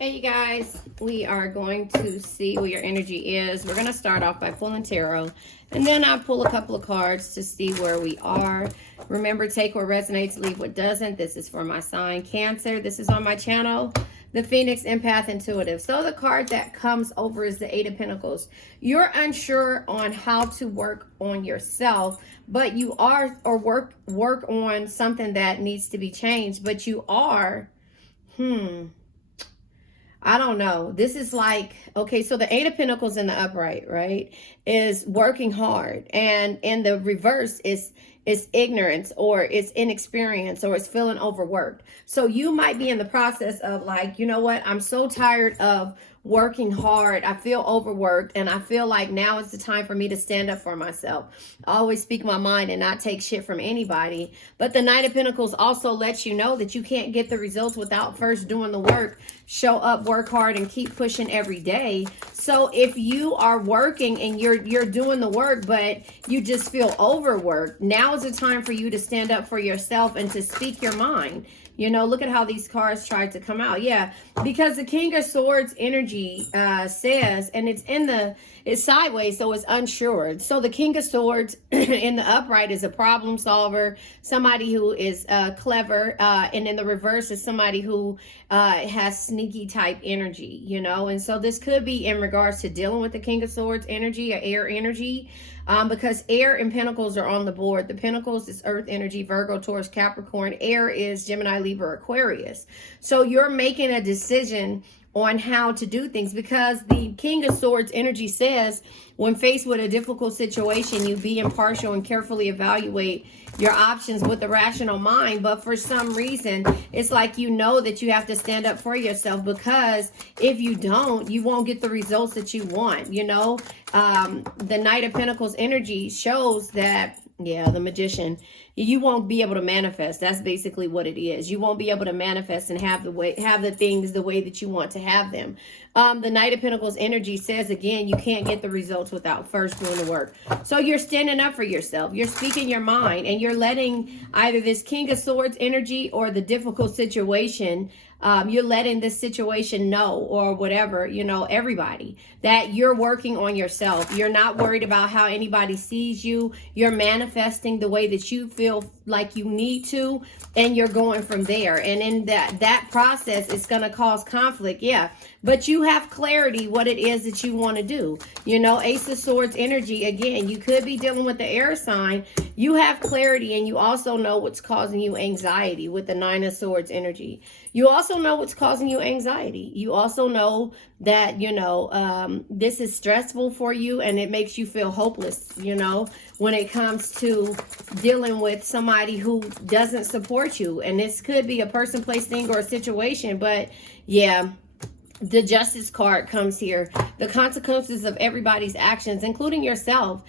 Hey you guys, we are going to see what your energy is. We're going to start off by pulling tarot, and then I'll pull a couple of cards to see where we are. Remember, take what resonates, leave what doesn't. This is for my sign Cancer. This is on my channel, the Phoenix Empath Intuitive. So the card that comes over is the Eight of Pentacles. You're unsure on how to work on yourself, but you are, or work on something that needs to be changed, but you are, I don't know. This is like, okay, so the Eight of Pentacles in the upright, right, is working hard. And in the reverse is ignorance, or it's inexperience, or it's feeling overworked. So you might be in the process of like, you know what, I'm so tired of working hard. I feel overworked, and I feel like now is the time for me to stand up for myself. I always speak my mind and not take shit from anybody. But the Knight of Pentacles also lets you know that you can't get the results without first doing the work. Show up, work hard, and keep pushing every day. So if you are working and you're doing the work, but you just feel overworked, now is the time for you to stand up for yourself and to speak your mind. You know, look at how these cards tried to come out. Yeah, because the King of Swords energy says, and it's sideways, so it's unsure. So the King of Swords in the upright is a problem solver, somebody who is clever, and in the reverse is somebody who has sneaky type energy, you know. And so this could be in regards to dealing with the King of Swords energy or air energy. Because air and pentacles are on the board. The pentacles is earth energy, Virgo, Taurus, Capricorn. Air is Gemini, Libra, Aquarius. So you're making a decision on how to do things, because the King of Swords energy says when faced with a difficult situation, you be impartial and carefully evaluate your options with a rational mind. But for some reason, it's like you know that you have to stand up for yourself, because if you don't, you won't get the results that you want. You know, the Knight of Pentacles energy shows that, yeah, the Magician, you won't be able to manifest. That's basically what it is. You won't be able to manifest and have the things the way that you want to have them. The Knight of Pentacles energy says, again, you can't get the results without first doing the work. So you're standing up for yourself. You're speaking your mind, and you're letting either this King of Swords energy or the difficult situation, you're letting this situation know, or whatever, you know, everybody, that you're working on yourself. You're not worried about how anybody sees you. You're manifesting the way that you feel like you need to, and you're going from there. And in that process, it's going to cause conflict, yeah, but you have clarity what it is that you want to do. You know, Ace of Swords energy, again, you could be dealing with the air sign. You have clarity, and you also know what's causing you anxiety with the Nine of Swords energy. You also know what's causing you anxiety. You also know that, you know, this is stressful for you, and it makes you feel hopeless, you know, when it comes to dealing with somebody who doesn't support you. And this could be a person, place, thing, or a situation. But yeah, the Justice card comes here. The consequences of everybody's actions, including yourself,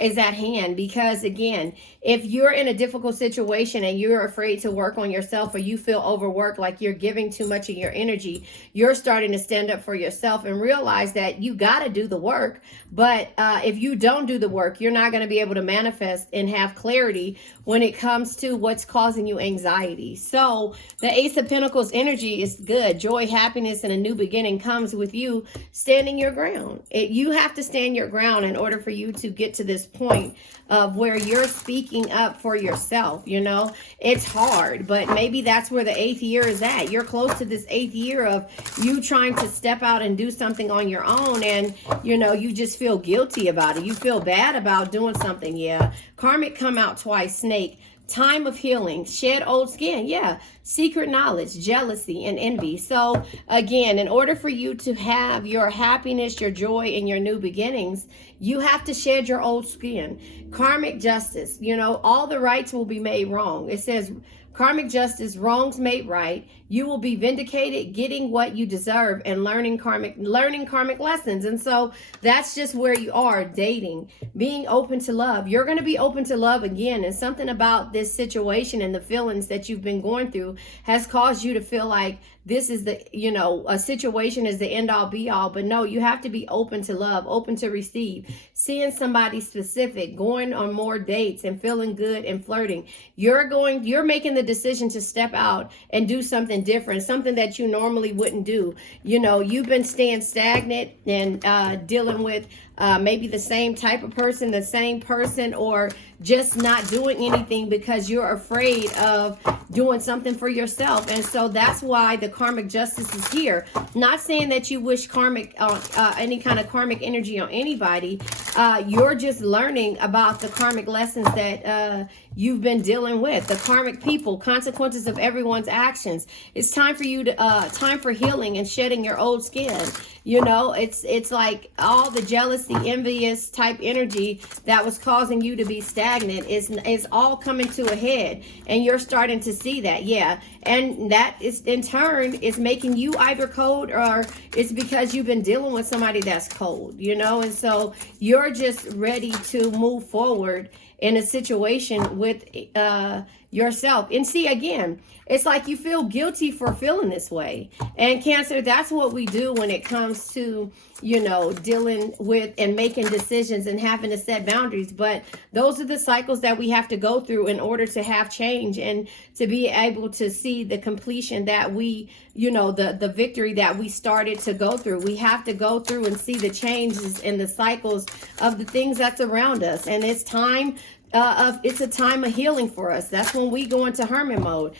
is at hand. Because again, if you're in a difficult situation and you're afraid to work on yourself, or you feel overworked, like you're giving too much of your energy, you're starting to stand up for yourself and realize that you got to do the work. But if you don't do the work, you're not going to be able to manifest and have clarity when it comes to what's causing you anxiety. So the Ace of Pentacles energy is good. Joy, happiness, and a new beginning comes with you standing your ground. You have to stand your ground in order for you to get to this point of where you're speaking up for yourself. You know, it's hard, but maybe that's where the 8th year is at. You're close to this 8th year of you trying to step out and do something on your own, and you know, you just feel guilty about it. You feel bad about doing something. Yeah, karmic come out twice. Snake, time of healing, shed old skin, yeah, secret knowledge, jealousy, and envy. So again, in order for you to have your happiness, your joy, and your new beginnings, you have to shed your old skin. Karmic justice, you know, all the rights will be made wrong. It says karmic justice, wrongs made right. You will be vindicated, getting what you deserve, and learning karmic lessons. And so that's just where you are. Dating, being open to love. You're going to be open to love again. And something about this situation and the feelings that you've been going through has caused you to feel like this is the, you know, a situation is the end all be all. But no, you have to be open to love, open to receive, seeing somebody specific, going on more dates, and feeling good and flirting. You're making the decision to step out and do something something different, something that you normally wouldn't do. You know, you've been staying stagnant and dealing with maybe the same type of person, the same person, or just not doing anything because you're afraid of doing something for yourself. And so that's why the karmic justice is here. Not saying that you wish karmic any kind of karmic energy on anybody. You're just learning about the karmic lessons that you've been dealing with, the karmic people, consequences of everyone's actions. It's time for you to time for healing and shedding your old skin. You know, it's like all the jealousy, envious type energy that was causing you to be stagnant is all coming to a head, and you're starting to see that. Yeah, and that is in turn is making you either cold, or it's because you've been dealing with somebody that's cold, you know. And so you're just ready to move forward in a situation with yourself. And see, again, it's like you feel guilty for feeling this way. And Cancer, that's what we do when it comes to, you know, dealing with and making decisions and having to set boundaries. But those are the cycles that we have to go through in order to have change and to be able to see the completion that we, you know, the victory that we started to go through. We have to go through and see the changes and the cycles of the things that's around us. And it's time it's a time of healing for us. That's when we go into hermit mode.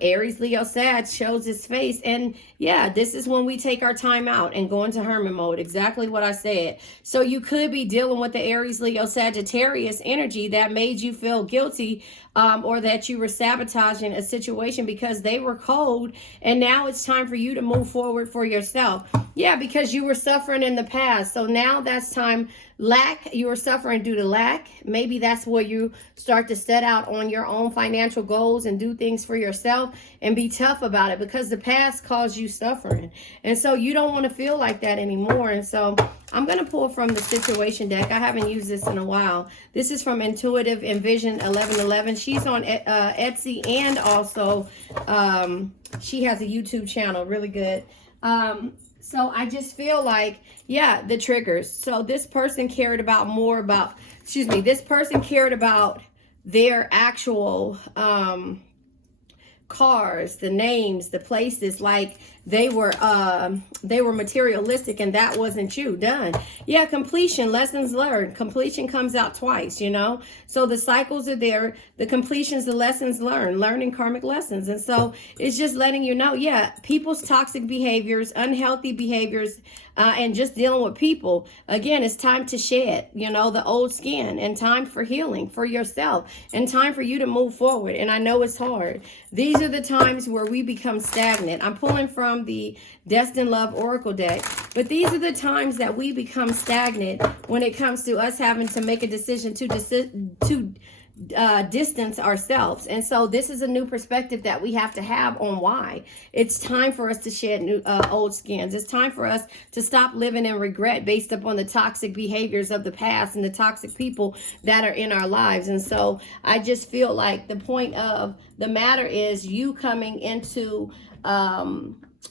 Aries, Leo, Sag shows his face, and yeah, this is when we take our time out and go into hermit mode. Exactly what I said. So you could be dealing with the Aries, Leo, Sagittarius energy that made you feel guilty, or that you were sabotaging a situation because they were cold, and now it's time for you to move forward for yourself. Yeah, because you were suffering in the past, so now that's time. Lack, you were suffering due to lack. Maybe that's where you start to set out on your own financial goals and do things for yourself and be tough about it, because the past caused you suffering. And so you don't want to feel like that anymore. And so I'm going to pull from the situation deck. I haven't used this in a while. This is from Intuitive Envision 1111. She's on Etsy, and also she has a YouTube channel. Really good. So I just feel like, yeah, the triggers. So this person cared about this person cared about their actual cars, the names, the places, like they were materialistic, and that wasn't you. Done. Yeah, completion, lessons learned. Completion comes out twice, you know. So the cycles are there, the completions, the lessons learned, learning karmic lessons. And so it's just letting you know, yeah, people's toxic behaviors, unhealthy behaviors, and just dealing with people. Again, it's time to shed, you know, the old skin, and time for healing for yourself, and time for you to move forward. And I know it's hard. These are the times where we become stagnant. I'm pulling from the Destined Love Oracle deck, but these are the times that we become stagnant when it comes to us having to make a decision to distance ourselves. And so this is a new perspective that we have to have on why it's time for us to shed new old skins. It's time for us to stop living in regret based upon the toxic behaviors of the past and the toxic people that are in our lives. And so I just feel like the point of the matter is you coming into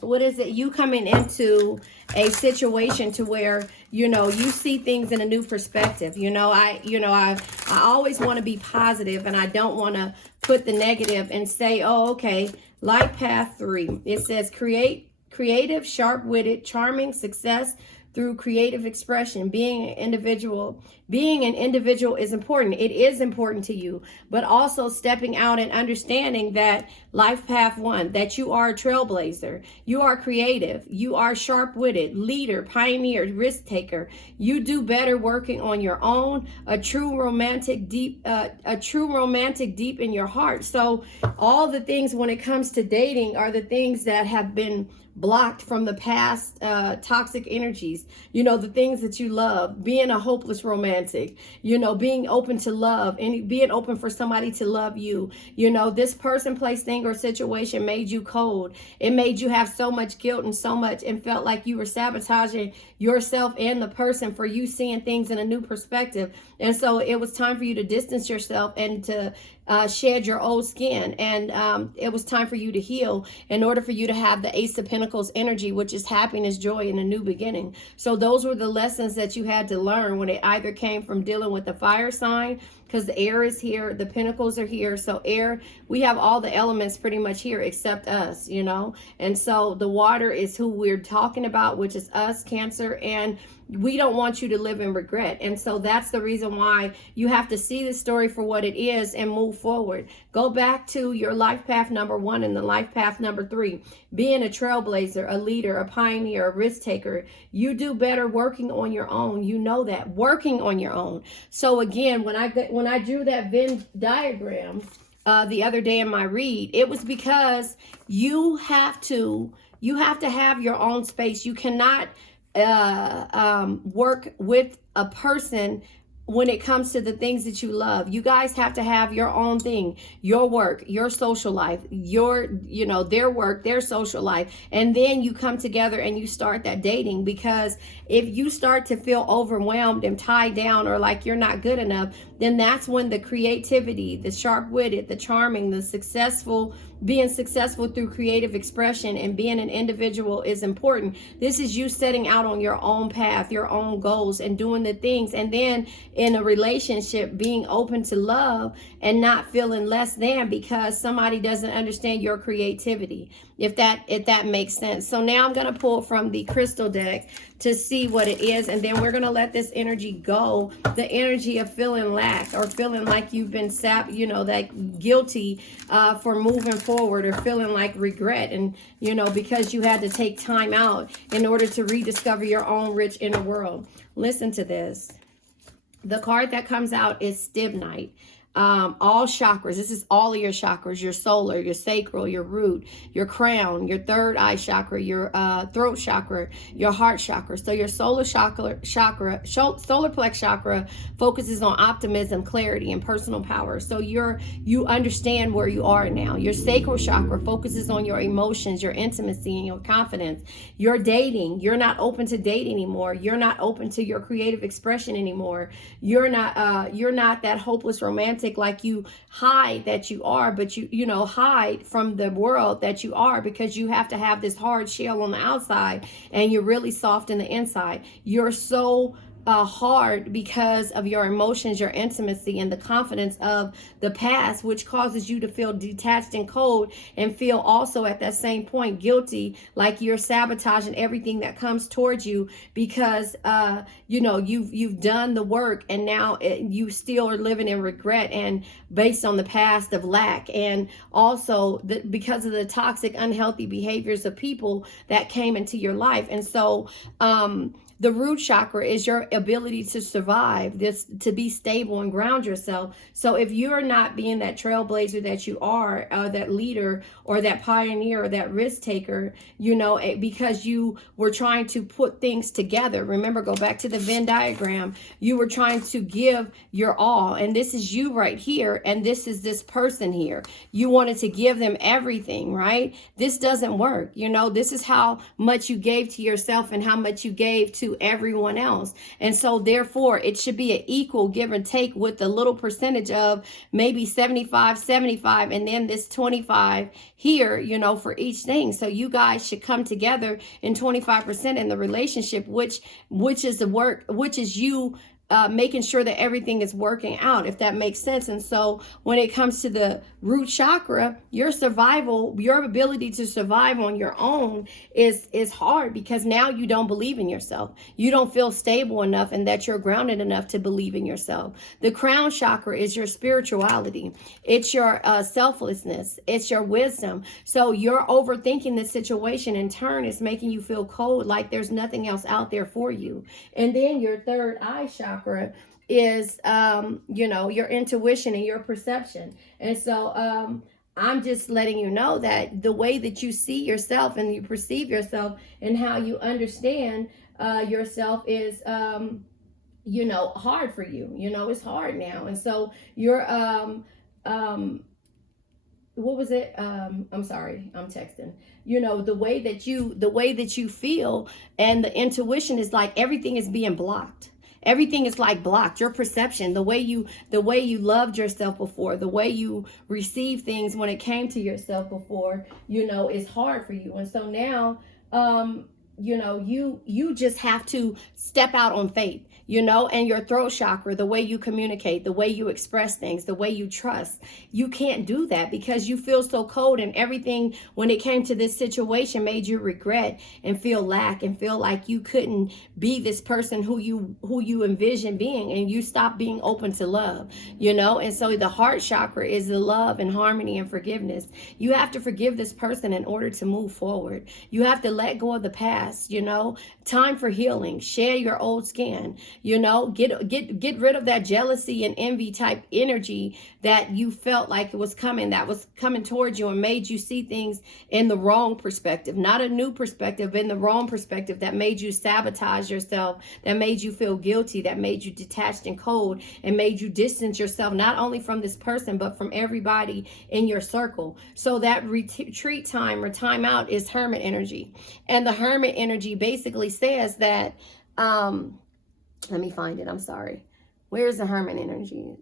you coming into a situation to where, you know, you see things in a new perspective. I always want to be positive, and I don't want to put the negative and say, oh, okay, life path 3. It says creative, sharp-witted, charming, success through creative expression. Being an individual is important. It is important to you, but also stepping out and understanding that life path 1, that you are a trailblazer, you are creative, you are sharp-witted, leader, pioneer, risk taker. You do better working on your own, a true romantic deep in your heart. So all the things when it comes to dating are the things that have been blocked from the past toxic energies. You know, the things that you love, being a hopeless romantic, you know, being open to love and being open for somebody to love you. You know, this person, place, thing, or situation made you cold. It made you have so much guilt and felt like you were sabotaging yourself and the person for you seeing things in a new perspective. And so it was time for you to distance yourself and to shed your old skin. And it was time for you to heal in order for you to have the Ace of Pentacles energy, which is happiness, joy, and a new beginning. So those were the lessons that you had to learn when it either came from dealing with the fire sign because the air is here, the pentacles are here. So air, we have all the elements pretty much here except us, you know. And so the water is who we're talking about, which is us, Cancer, and we don't want you to live in regret. And so that's the reason why you have to see the story for what it is and move forward. Go back to your life path number 1 and the life path number 3. Being a trailblazer, a leader, a pioneer, a risk taker. You do better working on your own. You know that. Working on your own. So again, when I drew that Venn diagram the other day in my read, it was because you have to have your own space. You cannot work with a person when it comes to the things that you love. You guys have to have your own thing, your work, your social life, their work, their social life. And then you come together and you start that dating, because if you start to feel overwhelmed and tied down or like you're not good enough, then that's when the creativity, the sharp-witted, the charming, the successful, being successful through creative expression and being an individual is important. This is you setting out on your own path, your own goals, and doing the things. And then in a relationship, being open to love and not feeling less than because somebody doesn't understand your creativity, if that makes sense. So now I'm going to pull from the crystal deck to see what it is, and then we're going to let this energy go, the energy of feeling lack or feeling like you've been that guilty for moving forward, or feeling like regret, and because you had to take time out in order to rediscover your own rich inner world. Listen to this. The card that comes out is Stibnite. All chakras. This is all of your chakras: your solar, your sacral, your root, your crown, your third eye chakra, your throat chakra, your heart chakra. So your solar solar plex chakra focuses on optimism, clarity, and personal power. So you understand where you are now. Your sacral chakra focuses on your emotions, your intimacy, and your confidence. Your dating. You're not open to date anymore. You're not open to your creative expression anymore. You're not that hopeless romantic like you hide that you are, but you hide from the world that you are, because you have to have this hard shell on the outside and you're really soft in the inside. You're so hard because of your emotions, your intimacy, and the confidence of the past, which causes you to feel detached and cold, and feel also at that same point guilty, like you're sabotaging everything that comes towards you, because you've done the work, and now you still are living in regret and based on the past of lack, and also because of the toxic, unhealthy behaviors of people that came into your life. And so the root chakra is your ability to survive, to be stable and ground yourself. So if you're not being that trailblazer that you are, that leader or that pioneer or that risk taker, because you were trying to put things together. Remember, go back to the Venn diagram. You were trying to give your all, and this is you right here, and this is this person here. You wanted to give them everything, right? This doesn't work. This is how much you gave to yourself and how much you gave to everyone else. And so therefore it should be an equal give and take, with a little percentage of maybe 75, and then this 25 here, for each thing. So you guys should come together in 25% in the relationship, which is the work, which is you making sure that everything is working out, if that makes sense. And so when it comes to the root chakra, your survival, your ability to survive on your own is hard, because now you don't believe in yourself. You don't feel stable enough and that you're grounded enough to believe in yourself. The crown chakra is your spirituality. It's your selflessness. It's your wisdom. So you're overthinking the situation, in turn is making you feel cold, like there's nothing else out there for you. And then your third eye chakra is your intuition and your perception. And so I'm just letting you know that the way that you see yourself and you perceive yourself and how you understand yourself is hard for you. It's hard now. And so you're what was it? I'm sorry, I'm texting. The way that you feel, and the intuition is like everything is being blocked. Everything is like blocked. Your perception, the way you loved yourself before, the way you received things when it came to yourself before, is hard for you. And so now you know, you just have to step out on faith, you know. And your throat chakra, the way you communicate, the way you express things, the way you trust, you can't do that because you feel so cold, and everything when it came to this situation made you regret and feel lack and feel like you couldn't be this person who you envision being, and you stop being open to love, you know. And so the heart chakra is the love and harmony and forgiveness. You have to forgive this person in order to move forward. You have to let go of the past, you know. Time for healing. Share your old skin, you know. Get rid of that jealousy and envy type energy that you felt like it was coming, that was coming towards you and made you see things in the wrong perspective, not a new perspective, in the wrong perspective, that made you sabotage yourself, that made you feel guilty, that made you detached and cold, and made you distance yourself not only from this person but from everybody in your circle. So that retreat time or time out is hermit energy. And the hermit energy basically says that, let me find it. I'm sorry. Where's the hermit energy?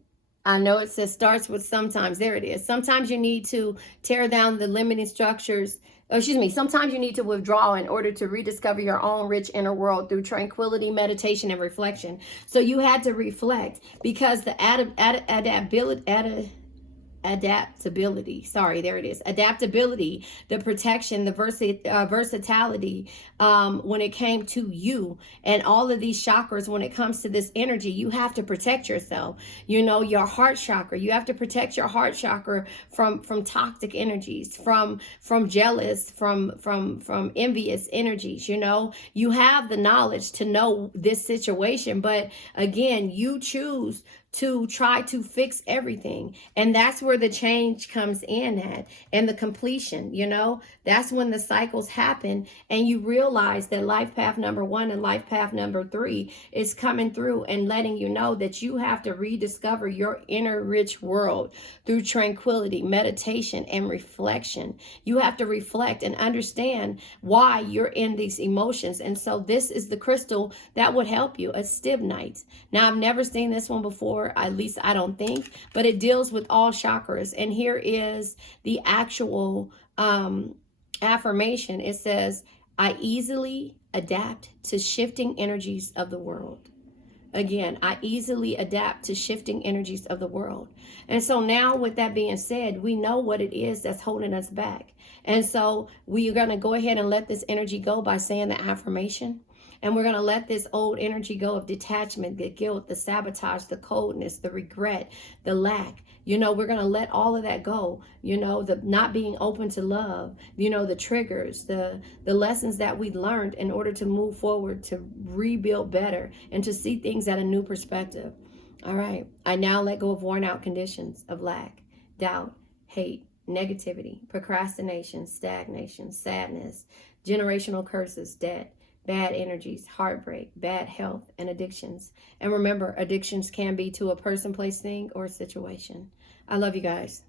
I know it says starts with sometimes. There it is. Sometimes you need to tear down the limiting structures. Sometimes you need to withdraw in order to rediscover your own rich inner world through tranquility, meditation, and reflection. So you had to reflect because the adaptability, the protection, the versatility, when it came to you and all of these chakras, when it comes to this energy, you have to protect yourself. You know, your heart chakra, you have to protect your heart chakra from toxic energies, from jealous, from envious energies. You know, you have the knowledge to know this situation, but again, you choose to try to fix everything. And that's where the change comes in at, and the completion, you know. That's when the cycles happen and you realize that life path number 1 and life path number 3 is coming through and letting you know that you have to rediscover your inner rich world through tranquility, meditation, and reflection. You have to reflect and understand why you're in these emotions. And so this is the crystal that would help you, a stibnite. Now, I've never seen this one before, at least I don't think, but it deals with all chakras. And here is the actual affirmation. It says, I easily adapt to shifting energies of the world. Again, I easily adapt to shifting energies of the world. And so now, with that being said, we know what it is that's holding us back. And so we are going to go ahead and let this energy go by saying the affirmation. And we're going to let this old energy go of detachment, the guilt, the sabotage, the coldness, the regret, the lack. You know, we're going to let all of that go. You know, the not being open to love, you know, the triggers, the lessons that we learned in order to move forward, to rebuild better, and to see things at a new perspective. All right. I now let go of worn out conditions of lack, doubt, hate, negativity, procrastination, stagnation, sadness, generational curses, debt, bad energies, heartbreak, bad health, and addictions. And remember, addictions can be to a person, place, thing, or situation. I love you guys.